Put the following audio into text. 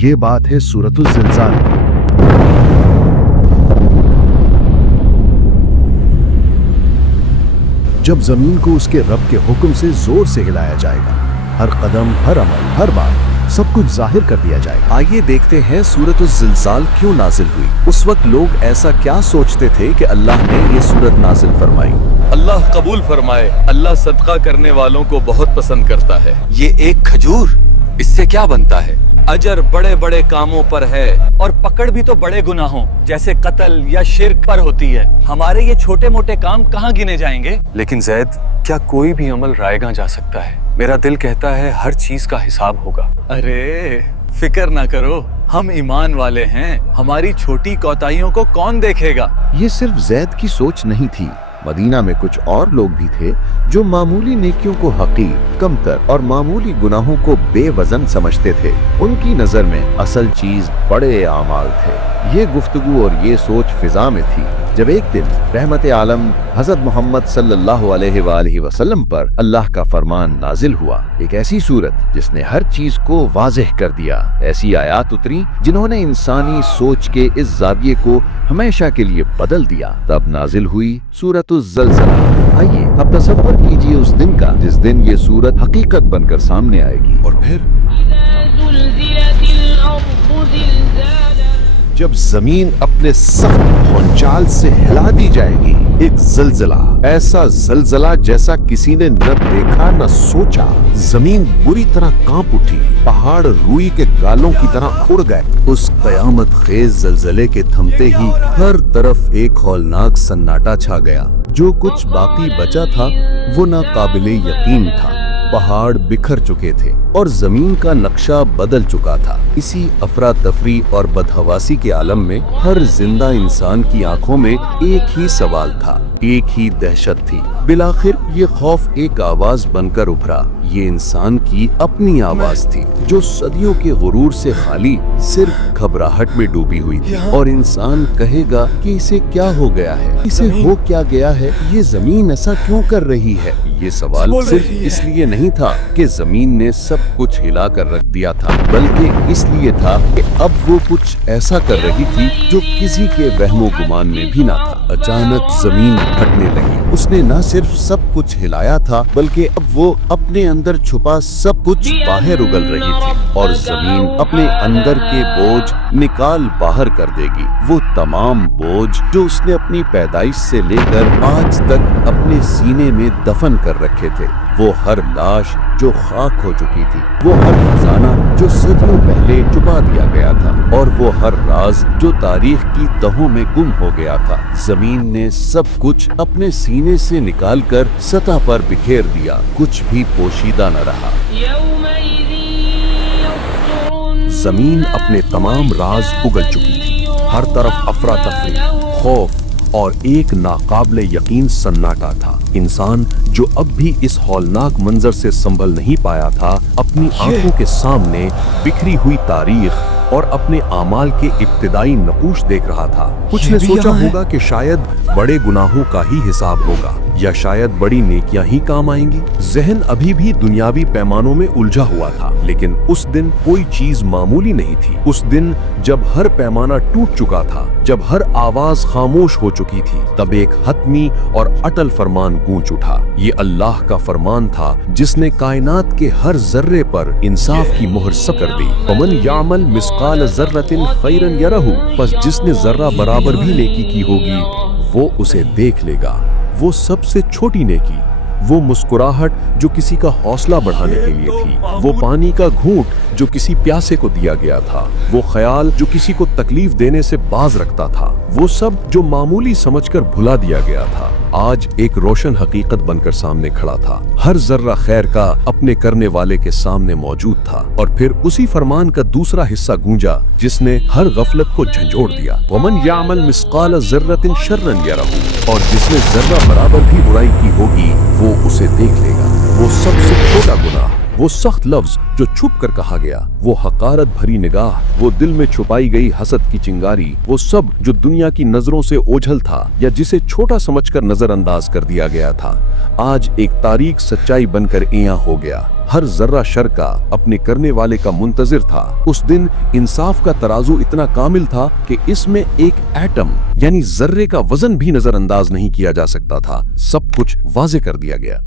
ये बात है सूरतुल ज़िलज़ाल की। जब जमीन को उसके रब के हुक्म से जोर से हिलाया जाएगा, हर कदम, हर अमल, हर बात, सब कुछ जाहिर कर दिया जाएगा। आइए देखते हैं सूरत ज़िलज़ाल क्यों नाजिल हुई। उस वक्त लोग ऐसा क्या सोचते थे कि अल्लाह ने ये सूरत नाजिल फरमाई। अल्लाह कबूल फरमाए, अल्लाह सदका करने वालों को बहुत पसंद करता है। ये एक खजूर, इससे क्या बनता है? अजर बड़े बड़े कामों पर है और पकड़ भी तो बड़े गुनाहों जैसे कत्ल या शिर्क पर होती है। हमारे ये छोटे मोटे काम कहाँ गिने जाएंगे? लेकिन ज़ैद, क्या कोई भी अमल रायगा जा सकता है? मेरा दिल कहता है हर चीज का हिसाब होगा। अरे फिक्र ना करो, हम ईमान वाले हैं, हमारी छोटी कोताहियों को कौन देखेगा। ये सिर्फ ज़ैद की सोच नहीं थी। मदीना में कुछ और लोग भी थे जो मामूली नेकियों को हकीर, कमतर और मामूली गुनाहों को बेवजन समझते थे। उनकी नजर में असल चीज बड़े आमाल थे। ये गुफ्तगू और ये सोच फिजा में थी जब एक दिन रहमत आलम हज़रत मोहम्मद सल्लल्लाहु अलैहि वसल्लम पर अल्लाह का फरमान नाजिल हुआ। एक ऐसी सूरत जिसने हर चीज को वाज़ेह कर दिया। ऐसी आयात उतरी जिन्होंने इंसानी सोच के इस जाविये को हमेशा के लिए बदल दिया। तब नाजिल हुई सूरतुल ज़लज़ला। आइए अब तसव्वुर कीजिए उस दिन का जिस दिन ये सूरत हकीकत बनकर सामने आएगी। और फिर जब जमीन अपने सख्त भौचाल से हिला दी जाएगी, एक ज़लज़ला, ऐसा ज़लज़ला जैसा किसी ने न देखा न सोचा। जमीन बुरी तरह कांप उठी, पहाड़ रुई के गालों की तरह उड़ गए। उस कयामत खेज ज़लज़ले के थमते ही हर तरफ एक हौलनाक सन्नाटा छा गया। जो कुछ बाकी बचा था वो नाकाबिले यकीन था। पहाड़ बिखर चुके थे और जमीन का नक्शा बदल चुका था। इसी अफरा तफरी और बदहवासी के आलम में हर जिंदा इंसान की आंखों में एक ही सवाल था, एक ही दहशत थी। बिलाखिर ये खौफ एक आवाज बनकर उभरा। ये इंसान की अपनी आवाज थी जो सदियों के गुरूर से खाली सिर्फ घबराहट में डूबी हुई थी। और इंसान कहेगा कि इसे क्या हो गया है, इसे हो क्या गया है, ये जमीन ऐसा क्यों कर रही है। ये सवाल सिर्फ इसलिए नहीं था कि जमीन ने सब कुछ हिला कर रख दिया था, बल्कि इसलिए था कि अब वो कुछ ऐसा कर रही थी जो किसी के वहमो गुमान में भी ना था। अचानक जमीन फटने लगी। उसने न सिर्फ सब कुछ हिलाया था बल्कि अब वो अपने अंदर छुपा सब कुछ बाहर उगल रही थी। और जमीन अपने अंदर के बोझ निकाल बाहर कर देगी। वो तमाम बोझ जो उसने अपनी पैदाइश से लेकर आज तक अपने सीने में दफन कर रखे थे। वो हर लाश जो खाक हो चुकी थी, वो हर खजाना जो सदियों पहले छुपा दिया गया था, और वो हर राज जो तारीख की तहों में गुम हो गया था। जमीन ने सब कुछ अपने सीने से निकालकर सतह पर बिखेर दिया। कुछ भी पोशीदा न रहा। जमीन अपने तमाम राज उगल चुकी थी। हर तरफ अफरा तफरी, खौफ और एक नाकाबिले यकीन सन्नाटा था। इंसान जो अब भी इस हौलनाक मंजर से संभल नहीं पाया था, अपनी आंखों के सामने बिखरी हुई तारीख और अपने आमाल के इब्तिदाई नकूश देख रहा था। कुछ ने सोचा होगा कि शायद बड़े गुनाहों का ही हिसाब होगा या शायद बड़ी नेकियां ही काम आएंगी। जहन अभी भी दुनियावी पैमानों में उलझा हुआ था, लेकिन उस दिन कोई चीज मामूली नहीं थी। उस दिन जब हर पैमाना टूट चुका था, जब हर आवाज खामोश हो चुकी थी, तब एक हतमी और अटल फरमान गूंज उठा। ये अल्लाह का फरमान था जिसने कायनात के हर जर्रे पर इंसाफ की मोहर कर दी। वमन यामल मिस्काल ज़र्रतिन खैरन यरहु, बस जिसने जर्रा बराबर भी नेकी की होगी वो उसे देख लेगा। वो सबसे छोटी नेकी, वो मुस्कुराहट जो किसी का हौसला बढ़ाने के लिए थी, वो पानी का घूंट जो किसी प्यासे को दिया गया था, वो ख्याल जो किसी को तकलीफ देने से बाज रखता था, वो सब जो मामूली समझकर भुला दिया गया था, आज एक रोशन हकीकत बनकर सामने खड़ा था। हर जर्रा खैर का अपने करने वाले के सामने मौजूद था। और फिर उसी फरमान का दूसरा हिस्सा गूंजा जिसने हर गफलत को झंझोड़ दिया। वमन यामल मिस्काल ज़र्रतिन शर्रन यरहु, और जिसने जर्रा बराबर भी बुराई की होगी वो उसे देख लेगा। वो सबसे छोटा गुनाह, वो सख्त लफ्ज जो छुप कर कहा गया, वो हकारत भरी निगाह, वो दिल में छुपाई गई हसद की चिंगारी, वो सब जो दुनिया की नजरों से ओझल था या जिसे छोटा समझकर नजरअंदाज कर दिया गया था, आज एक तारीख सच्चाई बनकर इयां हो गया। हर जर्रा शर का अपने करने वाले का मुंतजिर था। उस दिन इंसाफ का तराजू इतना कामिल था कि इसमें एक एटम यानी जर्रे का वजन भी नजरअंदाज नहीं किया जा सकता था। सब कुछ वाज़े कर दिया गया।